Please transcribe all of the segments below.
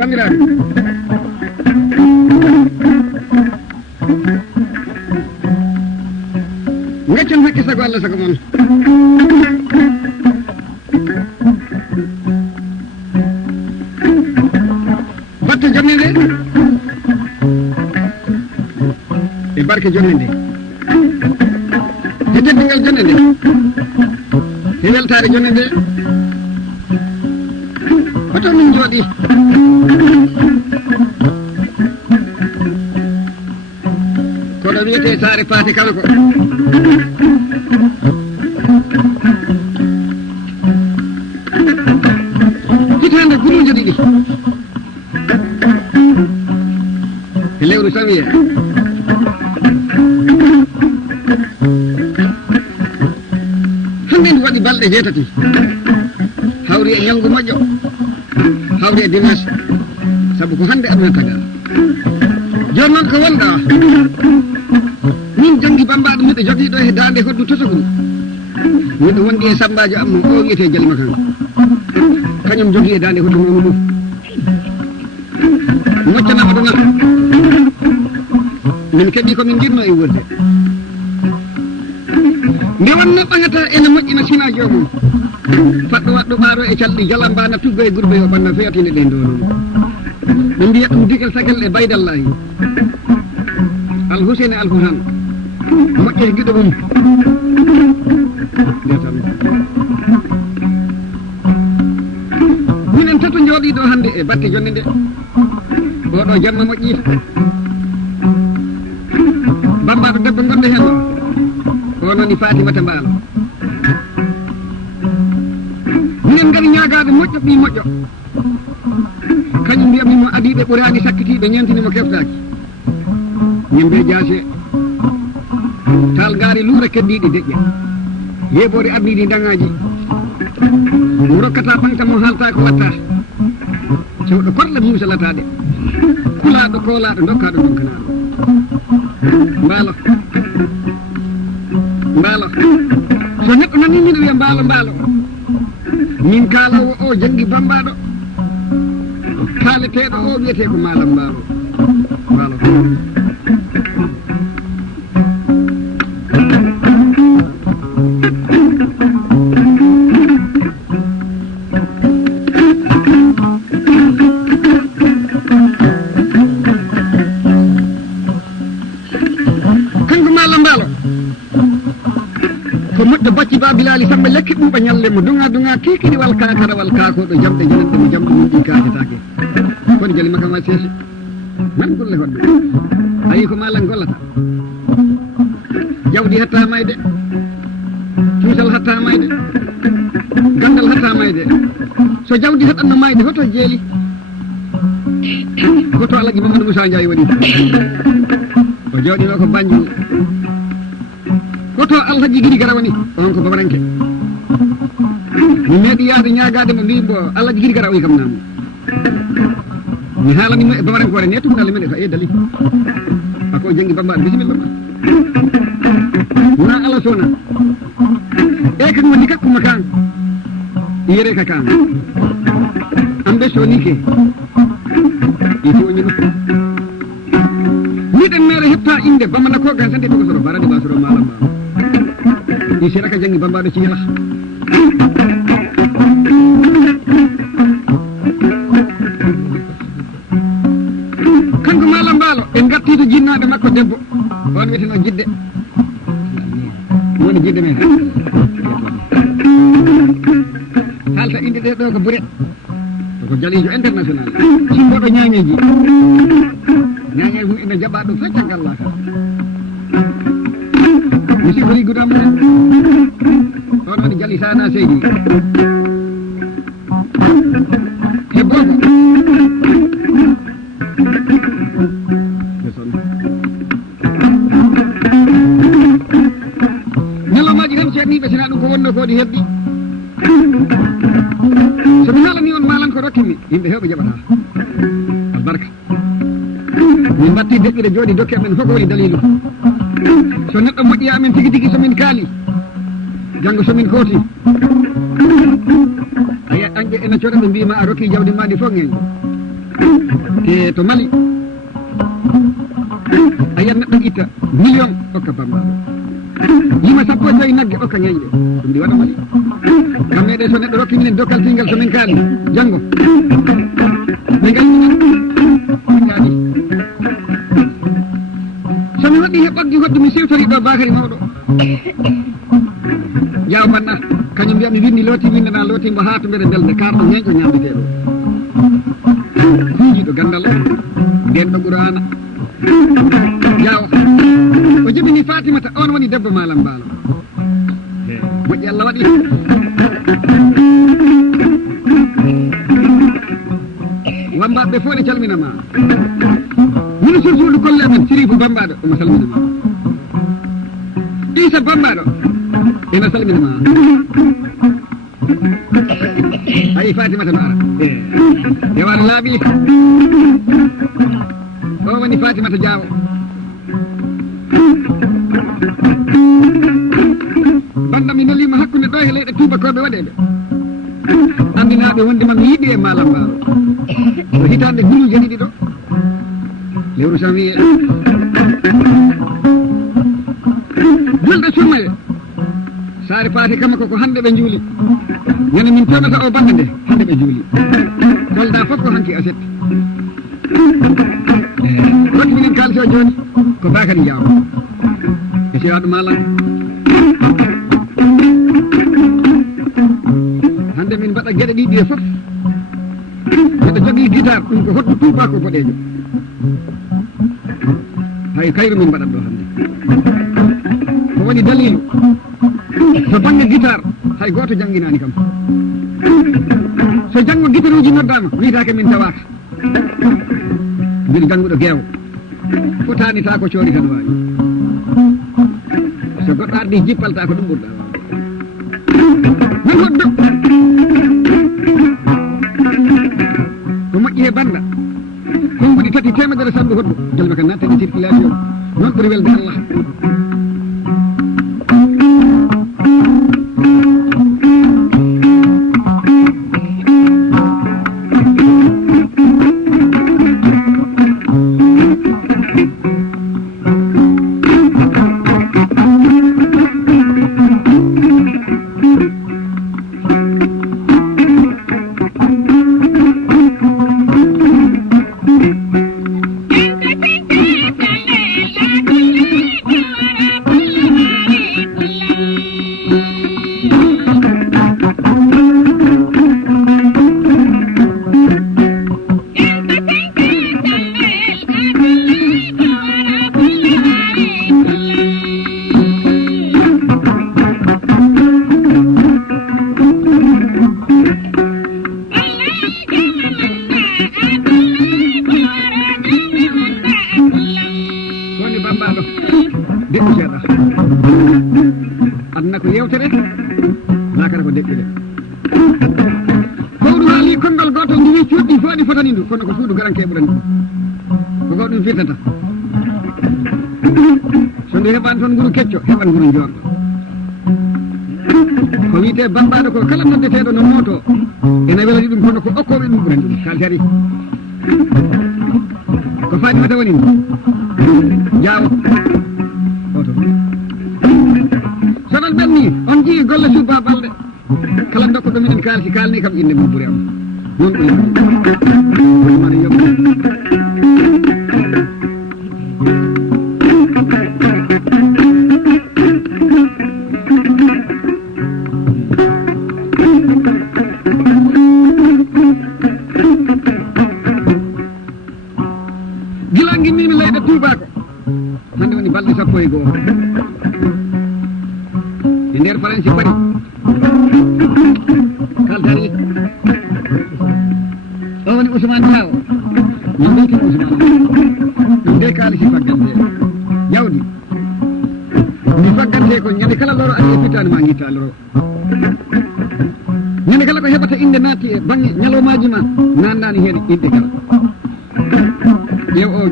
bandiraɓe gaccon hakke sago Allah sago moon batte jonne nde e barke jonne nde e teddingal jonne nde e weltare jonne nde hoto min jooɗi koɗo wiyete saare paate kala ko hitande guluje ɗiɗi e lewru sawiye hande ndu waɗi balɗe jeetati hawri e ñalngu moƴƴo hawri e dimanche sabu ko hande aduna taga joni noon ko wonɗa min janggi bambaɗo miɗo jogiiɗo e dande hoddu tosoguru miɗo wondi e sambajo am o wiyete Jalima kan kañum jogui e dande hoddu noonu ɗum moccana aduna min keeɓi komin jirno e wurde nde wonno ɓagata ene moƴƴina sina jomum faɗɗo waɗɗo ɓaaro e calɗi jalamba nattuggo e gurbe o banno feyatinde ɗe ndononu ɓe mbiya ɗum digal sagal e baydallahi alhuseine alhusan moƴƴere giɗo mum minen tato jooɗiɗo hande e batte jonde nde oɗo jamma moƴƴi bambaɗo debbo gonɗo hen o noni Fatimata Mbaalo minen ngari ñagade moƴƴo ɓi moƴƴo kañum mbiyamimo adiɓe ɓurani sakkitiɓe ñentinimo keftaki ñembe jaase tal gaari luura keddiɗi deƴƴe yeɓore ardiɗi daŋaji mo rokkata ɓangta mo halta ko watta cewɗo korle musalataɗe kulaɗo kolaɗo dokkaɗo donkanaɗo Mbaalo Mbaalo so neɗɗo nani miɗo wiya Mbaalo Mbaalo min kaalawo o jangi bambaɗo kaaleteɗo o wiyete ko Malam Mbaalo Mbaalo kanko Malam Mbaalo ko moƴƴo bacci Babilali Samba lekki ɓuuɓa ñalle mo dunga dunga kikiɗi wal kakara wal kakoɗo jamɗe jonanɗe mo jamɗe mum ɗi kaketake kono Jalima kam wa seesi nan golle hoɗɓe ayi ko Malam gollata jawdi hatta mayde cuusal hatta mayde gandal hatta mayde so jawdi haɗanno mayde hoto jeeli koto Alaji Mamadou Moussa Ndiaye waɗi o jooɗino ko Banjul koto Alhaji Giri Gara woni on ko Babaranke mi meeɗi yaade ñagade mo mbimbo Alhaji Giri Gara o wi kam namno mi haalanimo e Bamarenkore ne tumdale men e fa e dali ako jangi bambaɗo bisimilla ma wona ala sona e kan woni kakkuma kan yere ka kan amɓe sonike iti o ñino miɗen mere hepta inde bamana ko gan sande ɓoko soro barade basoro Malam Mbaalo i seraka jangi bambaɗo ciyala kanko Malam Mbaalo en gartito jinnaɓe makko debbo on wiyeteno Jidde woni Jidde men halta inde ɗe ɗo ko Bure ko jalijo international simboɗo ñañeji ñañeji mum ina jaɓa ɗo fecca galla ka mi sikko liggudam ɗon woni Jali Sana Seydi e bogo ñalomaji tan ceerniɓe sina ɗum ko wonno ko ɗi heddi somi haalani on Malam ko rokkimi yimɓe hewɓe jaɓata albarka min batti deƴƴire jooɗi dokke amen fof ko woni dalilu so neɗɗo moƴƴiya amen tigi tigi somin kaali janngo somin kooti aya anƴe ene coɗa ɓe mbima a rokki jawdi ma ndi fof ŋeño te to Mali ayan neɗɗo itta million okka bambaɗo yima sappo e joyi nagge okka ñañɗe ɗum ndi waɗa Mali kam meɗe so neɗɗo rokki minen dokaltingal so min kaali janggo ɓe galminen ñaadi somi waɗi he ɓaggi hoddu mi siwtori ɗo bakary mawɗo jaw banna kañum mbiya mi winni looti windana looti mbo haa to mbere belde karɗo ñeeƴo ñamdeteɗo fiijiɗo gandal nden ɗo ɓurana jaw o jibini fatimata on woni debbo malam mbaalo moƴƴi Allah waɗi wambaɓe fof ne calminama ministre suudu kolle men Sirifou Bambaɗo omo salminama Issa Bambaɗo ena salminama ayi Fatimata no ara e waɗa laaɓi o woni Fatimata Diawo banda mi nelima hakkude ɗo e leyɗe tubakoɓe waɗeɓe andinaɓe wondema mi yiiɗi e malam mbaalo o hitande guluje ɗiɗi ɗo lewru janvier julɗo surmaye saare paati kama koko hande ɓe juuli ñande min temata o bande nde hande ɓe juuli soldat fof ko hanki aset rokki minen kalisi o joni ko Bakary Diaw e cewaɗo malam hande min mbaɗa gueɗe ɗiɗi e fof neɗɗo jogui guitare ɗum ko hoddu tubako boɗejo hay kayru min mbaɗat ɗo hande ko woni dalilu so banggue guitare hay goto jangguinani kam so janggo guitare uji noddama witake min tawaka mbiɗa jangguɗo guewo fotani ta ko coori tan wawi so goɗɗo ardi jippalta ko ɗum ɓurɗa min hoddo ko moƴƴi e banda konguɗi tati temedere sandu hoddu jalma kan nattani circulation noon ɓuuri welde Allah Bambaɗo ko kala noddeteɗo no moto ene welani ɗum kono ko okkoɓe ɗum ɓurani ɗum kaltari ko Fatimata woni Diaw oto sonon ɓenni on jii golle suba balɗe kala dokko ɗo minen kalsi kalni kam inde mum ɓuuri am noon ɓuuri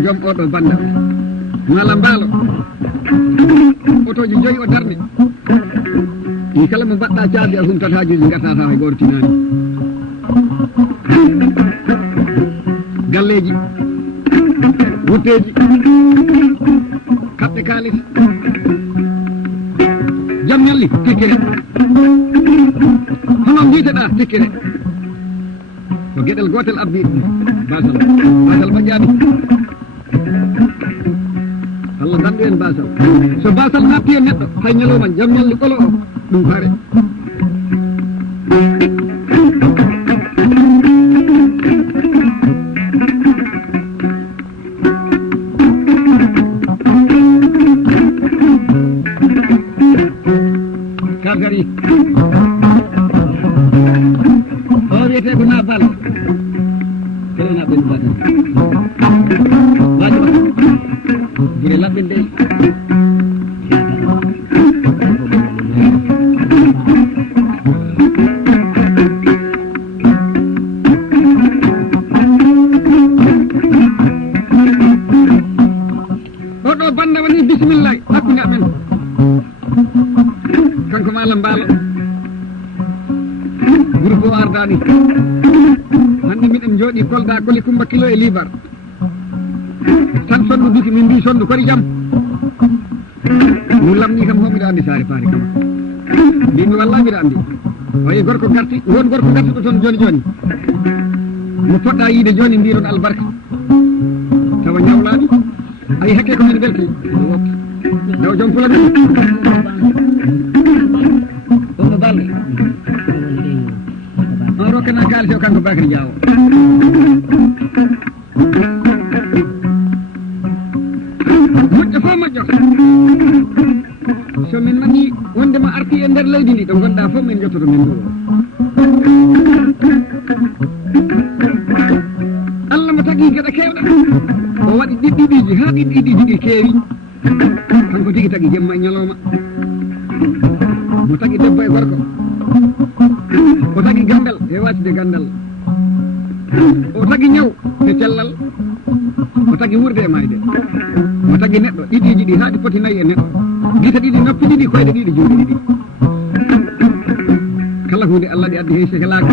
yobbo oɗo banda malam mbaalo otoji joyi o darne ni kala mo mbaɗɗa caabi a humtat hajuji gartata hay goto tinani galleji wutteji kaɓɓe kaalis jam ñalli tikkere hono mbiteɗa tikkere ko gueɗel gotel abbi basal moƴƴani Allah dandu en basal so basal natti e neɗɗo hay ñalowma jam ñalli ɓolo o ɗum faare kargari o wiyete ko nabbal kele naɓɓen baten waji gure laɓɓen de oɗo banda woni bisimillahi hakkude amen kanko malam mbaalo groupe o ardani hande miɗen jooɗi Kolda Koli Kumba kilo e libar tan sondu biki min mbi sondu kodi jam mu lamni kam ho mbiɗa andi saare paari kam mbimi wallahi mbiɗa andi wayi gorko garti won gorko gartuɗo toon joni joni mo poɗɗa yiide joni mbiɗon albarka tawa ñawlaɗi ayi hakke ko min belti daw joom pula omo balɗe on rokkana kalis o kanko Bakary Diawo moƴƴo fof moƴƴo so min nani wondema arti e nder leydi ndi ɗo gonɗa fof min jottoto min ɗo Allah mo tagui gueɗe kewɗe o waɗi ɗiɗɗiɗiji ha ɗiɗɗiɗiji ɗi keewi kanko tigui tagui jemma e ñalawma mo tagui debbo e gorko o tagui gandal e wacide gandal o tagui ñaw e cellal o tagui wurde e mayde o tagui neɗɗo ɗiɗiji ɗi haɗi poti nayyi e neɗɗo guite ɗiɗi noppi ɗiɗi koyɗe ɗiɗi juuɗe ɗiɗi kala hunde Allah ɗi addi hay sehelaka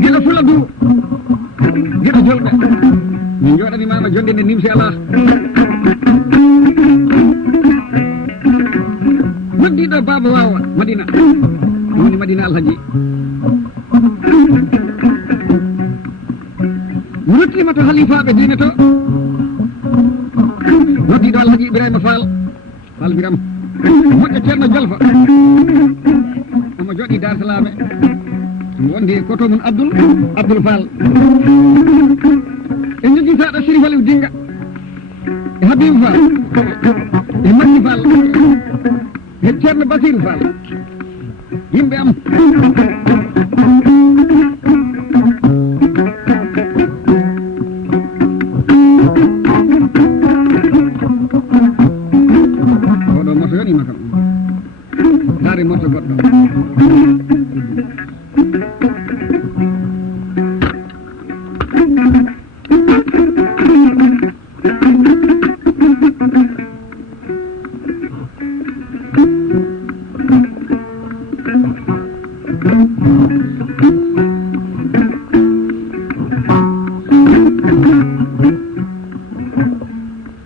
gueɗe fula du gueɗe jolɓe min joɗanimama jonde nde nimsi ala noddiɗo baba wawa Madina woni Madina Alhaji mi ruttima to halifaɓe diine to noddiɗo Alhaji Ibrahima Fall Biram moƴƴo ceerno Jolfa omo joɗi Dar Salame omo wondi koto mum Abdoul Fall en jogui saɗo Sérif Aliou Dinga e Habibou Fall e Makki Fall e ceerno Basirou Fall yimɓe am oɗo moto yonima kam daari moto goɗɗo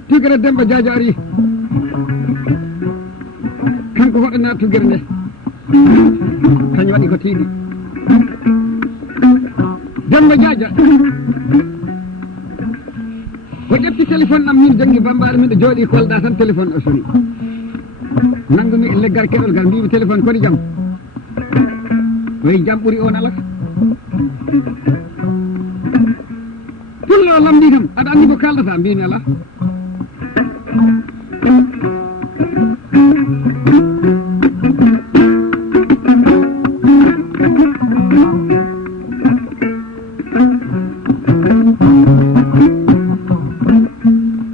Tugere Demba Diadio ari kanko hoɗana tugere nde kañum waɗi ko tiiɗi Demba Diadio o ƴetti téléphone am min jangi bambare min ɗo jooɗi Kolda tan téléphone o soni nangumi leggal keɗol gal mbimi téléphone kodi jaam wayi jaam ɓuuri on alata pullo lamdi kam aɗa andi ko kaldata mbimi ala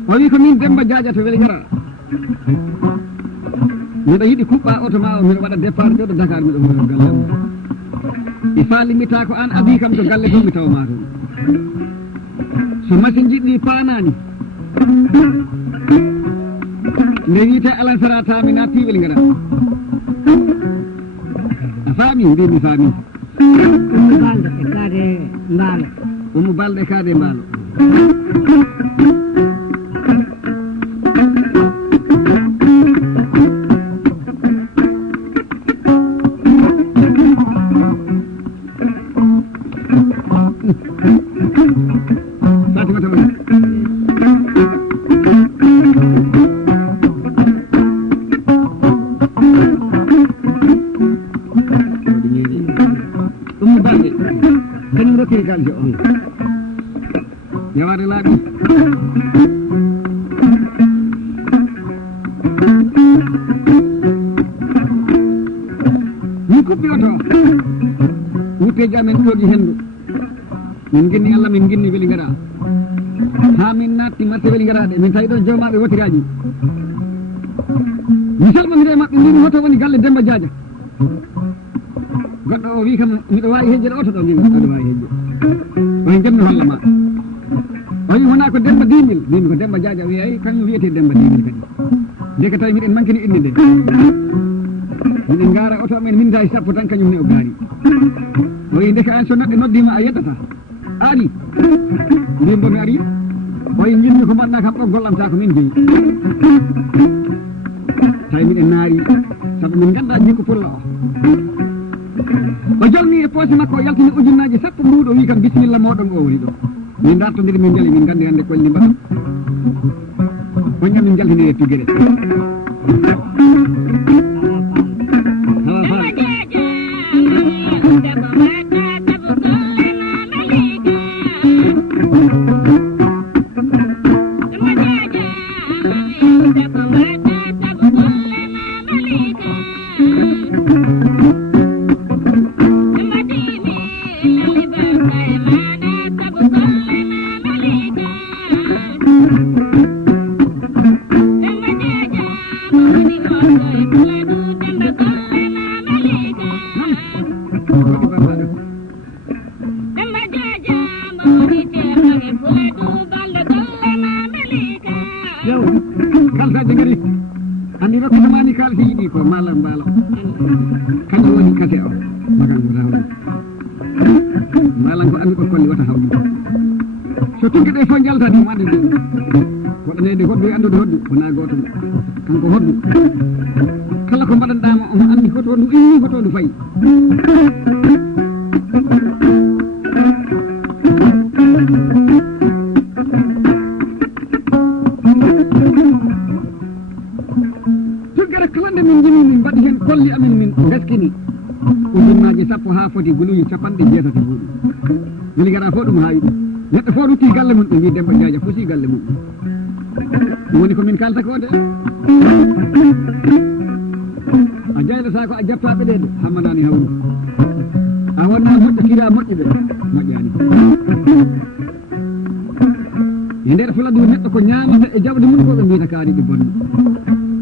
o wi ko min Demba Diadio to wele jara miɗo yiɗi kuɓɓa auto ma o miɗo waɗa départ ɗo Dakar miɗo wuro galle i falimita ko an abi kam to galle to mi tawma toon so machine jiɗɗi panani nde wiite alansara tami na tiwel gaɗa a faami mbimi faami balde e gade mbaalo omo balɗe kaade mbaalo Fatimata woni ɗum balɗe kañum rokkiri kaljo on yawade laaɓi min kuɓɓi oto wutteji amen ɗoogi henndu min ginni Allah min ginni weli ngara ha min natti marché weli ngaraɗe min tawi ɗon jawmaɓe wotiraji mi salmonire maɓɓe mbimi hoto woni galle Demba Diadia goɗɗo o wi kam miɗo wawi hejjede oto ɗo mbimi aɗa wawi hejje oye jammi holla ma o wi wona ko Demba Dimil mbimi ko Demba Diadia o wi ay kañum wiyete Demba Dimil kadi nde ko tawi miɗen manquini inde nde miɗen gara oto amen minutaji sappo tan kañum ne o gaari o wi ndeke an so neɗɗo noddima a yeddata ari mbimbo mi ari o wi jinmi ko mbaɗɗa kam ɓoggol am ta ko min jeeyi tawi miɗen naari saabu min ganda jikku pulla o jalni e poose makko o yaltini ujunnaji sappo mbuɗo wi kam bisimilla moɗon o woni ɗo min dartodiri min beeli min gandi hande kolli mbaɗa on ñam min jaltini e tiguere hawa faade kalsaji gari andi rokko tamani kalsi yiɗi ko malam mbalo kañum woni kase o magan wota hawɗum malan ko andi ko kolli wata hawɗum so tugge ɗe fof jaltani mo andi ɗum waɗanede hoddu e andude hoddu wona goto kanko hoddu kala ko mbaɗanɗama omo andi hoto ndu inni hoto ndu fayi tuggere kalande min jimi min mbaɗi hen kolli amin min beskini ujunnaji sappo ha foti guluyi capanɗe jeetati buuɗi woni gara fof ɗum hawi ɗum neɗɗo fof rutti galle mum ɓe mbi Demba Diadia fusi galle mum ɗum woni komin kalta ko de a jaylata ko a jappaɓe ɗe de hammadani hawru a wonna moƴƴo kira moƴƴuɓe moƴƴani e nder fuladu neɗɗo ko ñamata e jawdi mum ko ɓe mbiyata kaari ɗi bonni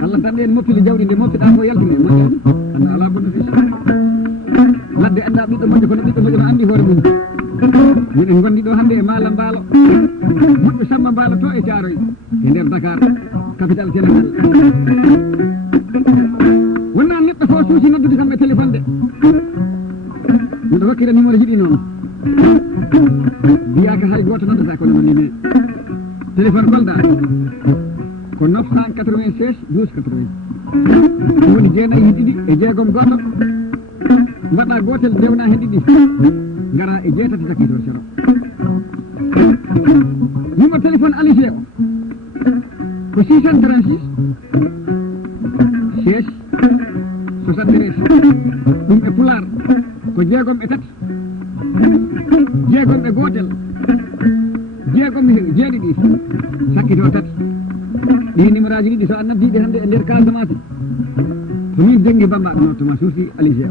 Allah tan en moppili jawdi nde moppiɗa fof yaltine moƴƴani anda ala bonno fis ladde anda ɓiɗɗo moƴƴo kono ɓiɗɗo moƴƴo no andi hoore mum miɗen gondi ɗo hannde e Maala Mbaalo moƴƴo Samba Mbaalo to e Thiaroye e nder Dakar capitale Sénégal wonna neɗɗo fof suusi noddude kam e téléphone de miɗo hokkira numéro jiɗi noon mbiyaka hay goto noddata kono no nime téléphone kolda ko 996 12 80 ɗum woni jeenayyi e ɗiɗi e jeegom goto mbaɗa gotel dewna hen ɗiɗi ngara e jeetati sakito sero numéro téléphone Alizé o ko 636 16 73 ɗum e Pulaar ko jeegom e tati jeegom e gotel jeegom e jeeɗiɗi sakkito tati ɗi numéro aji ɗiɗi so a nabdiɗe hannde e nder Casamance ko min dengi Bamba ɗo nottoma suusi Alizé o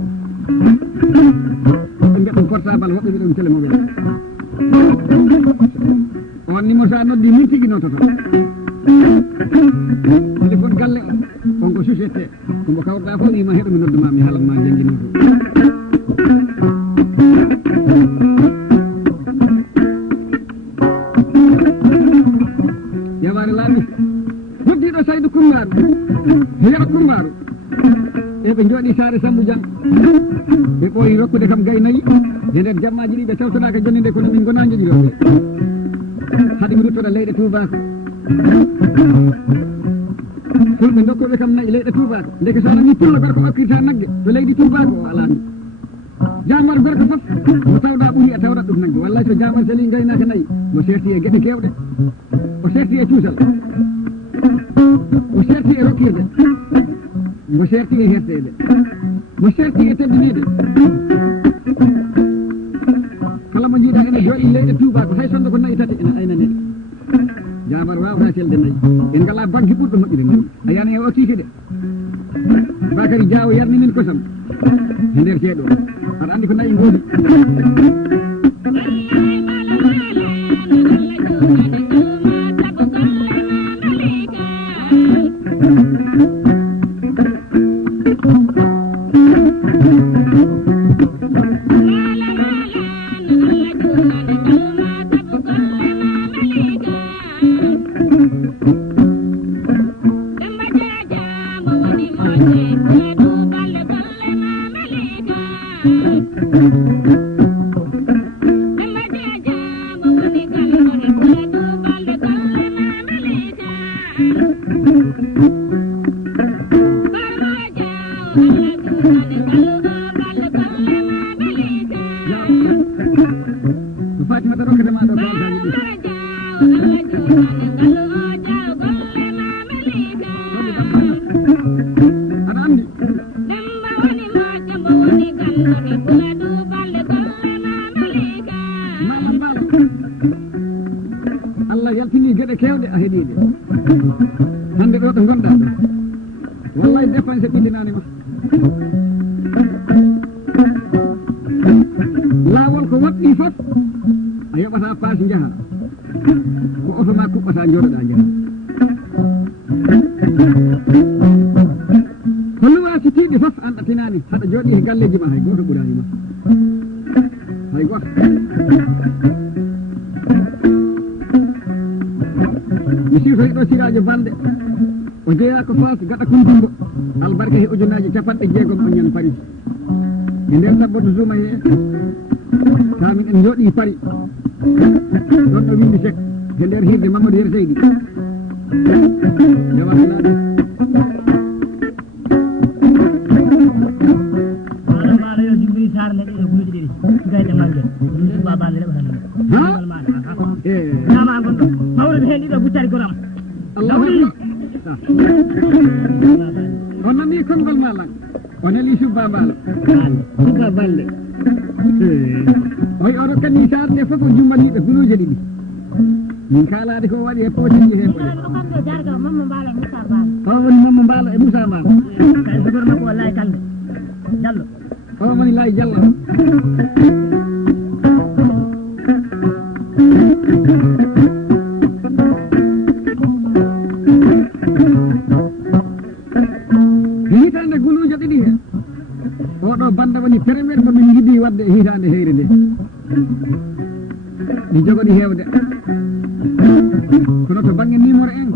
ɓe mbiya ɗum portable woɓɓe mbiya ɗum télémobile on numéro sa noddi min tigui nototo téléphone galle o on ko société kombo kawrɗa fof wima heɗo mi nodduma mi haalanma jangguino to yaware laaɓi noddiɗo Saydou Coumbaru heeɗa Coumbaru ɓe jooɗi saare Sambou Diang ɓe ɓooyi rokkude kam gaynayi e nder jammaji ɗi ɓe tawtanaka jonde nde kono min gona joƴiroɓe haade mi ruttoɗa leyɗe tubako fulɓe dokkoɓe kam nayi leyɗe tubako ndeke so nani pullo gorko okkirta nagge to leydi tubako o alani jamar gorko fof mo tawɗa ɓuuri a tawrat ɗum nagge wallahi so jamar sali gaynaka nayi mo serti e gueɗe kewɗe o serti e cuusal o serti e rokkirde mo serti e hertede mo serti e teddinede kala mo jiiɗa ene jooɗi leyɗe tubako hay sonde ko nayi tati ene aynane jamar wawata selde nayi en ngala banque ɓurɗo moƴƴude nayi a yani e o tiiti de Bakary Diaw yarninin kosam e nder ceeɗo aɗa andi ko nayi ngoodi Fatimata rokkete ma ɗo kawtaji ɗi aɗa andi mala mbala Allah yaltini gueɗe kewɗe a heeɗiɗe hande ɗo ɗo gonɗa ɗo wallahi dépense ɓiddinanima laawol ko waɗɗi fof a yoɓata paas jaha ko oto ma kuɓɓata joɗoɗa jaha ko luwasitiɗi fof an ɗatinani haɗa jooɗi e galleji ma hay goto ɓuranima hay goto mi siwtoyi ɗo sirajo balɗe o jeeya ko Fass gaɗa kuntumbo albarka he ujunaji capanɗe jeegom o ñan Paris e nder ɗabboto zuma he tamin en jooɗi Paris ɗon ɗo windi chek e nder hirde Mamadou Yer Seydi jawatanaɗe on nani konngol ma lan o neli subba mbalo subba balɗe oyi oɗo kadi sarde fof o jummaniɓe guluuje ɗiɗi min kalade ko waɗi e pootiji he ɓoɗe o woni Mamma Mbalo e Moussa Mbalo kay sogor makko o Laye Kande Diallo o woni Laye Diallo hitande guluuje ɗiɗi he oɗo banda woni premier mo min jiɗi wadde e hitande heyre nde ɗi jogoɗi hewde kono to banggue numéro 1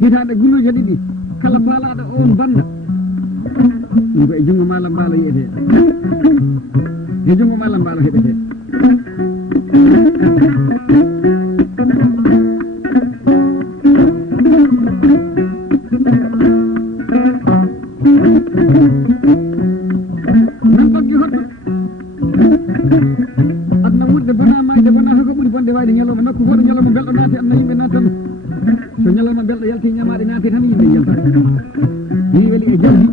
hitande guluuje ɗiɗi kala paalaɗo on banda ɗum ko e junngo Malam Mbalo yiyete e junngo Malam Mbalo heɓete nan baggi hoɗɗo adna wuurde bona mayde bona hoko ɓuuri bonde wayde ñalawma nokku fof ɗo ñalawma belɗo naati adna yimɓe nattan so ñalawma belɗo yalti ñamaɗe naati tan yimɓe yalta ni weeli e jaldi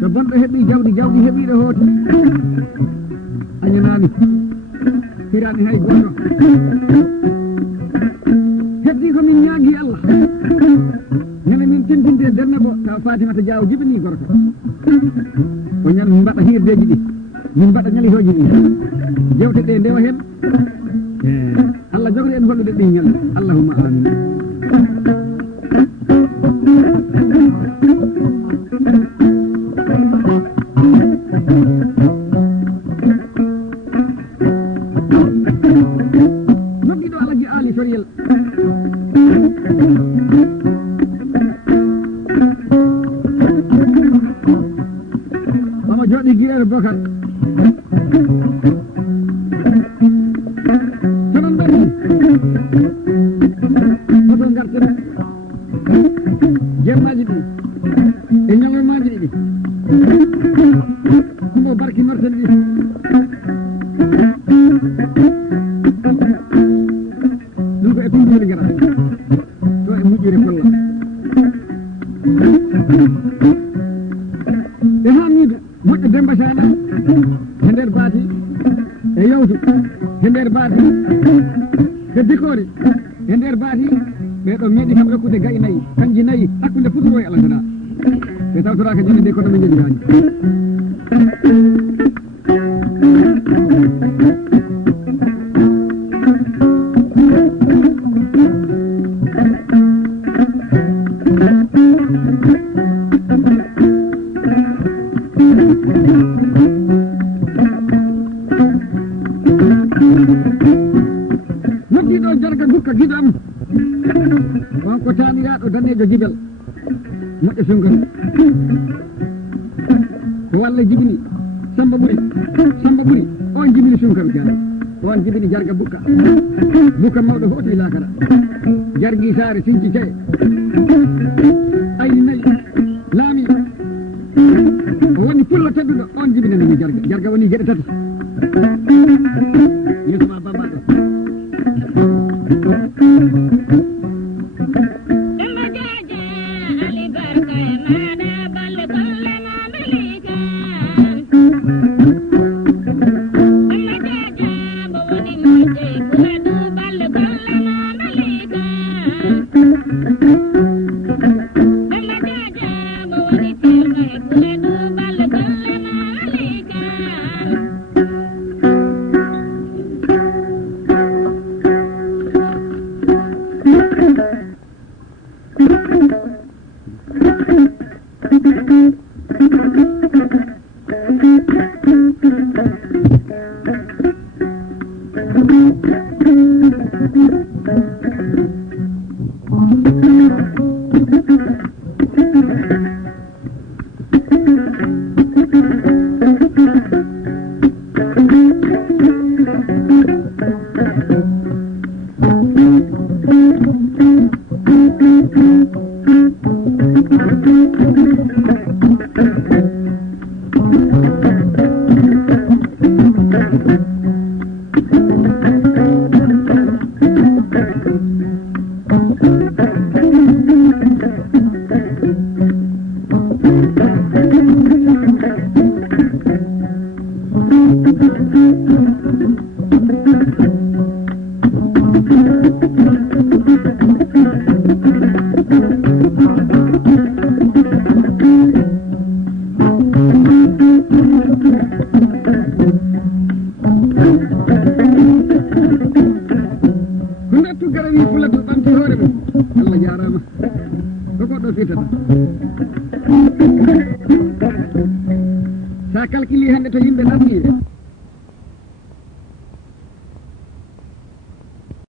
so bonɗo heeɓi jawdi jawdi heeɓiɗo hooti añanani hirani hay goto heddi komin ñaagui Allah ñande min tintinde derne bo taw Fatimata Diaw jibini gorko o ñan mbaɗa hirdeji ɗi min mbaɗa ñalitoji ɗi jewte ɗe ndewa hen Allah jogori en hollude ɗi ñalde allahumma amin noddiɗo Alaji Ali Soriel e yewtu e nder baati heddi koori e nder baati ɓeɗo meeɗi kam rokkude gayi nayyi kanji nayyi hakkude futuro e alandana ɓe tawtoraka joni nde kono ɓe jeɗirani noddiɗo jarga gukka giɗam on ko taniraɗo danejo jibel moƴƴo sunkar to walla jibini samba ɓuuri on jibini sunkaru jani on jibini jarga bukka bukka mawɗo hooti lakara jargi saare sinci caye ayni nayyi laami o woni pullo tedduɗo on jibinanimi jarga woni gueɗe tati yesoma bambaɗo Allah jarama ko goɗɗo fitata sa calculi hande to yimɓe namdi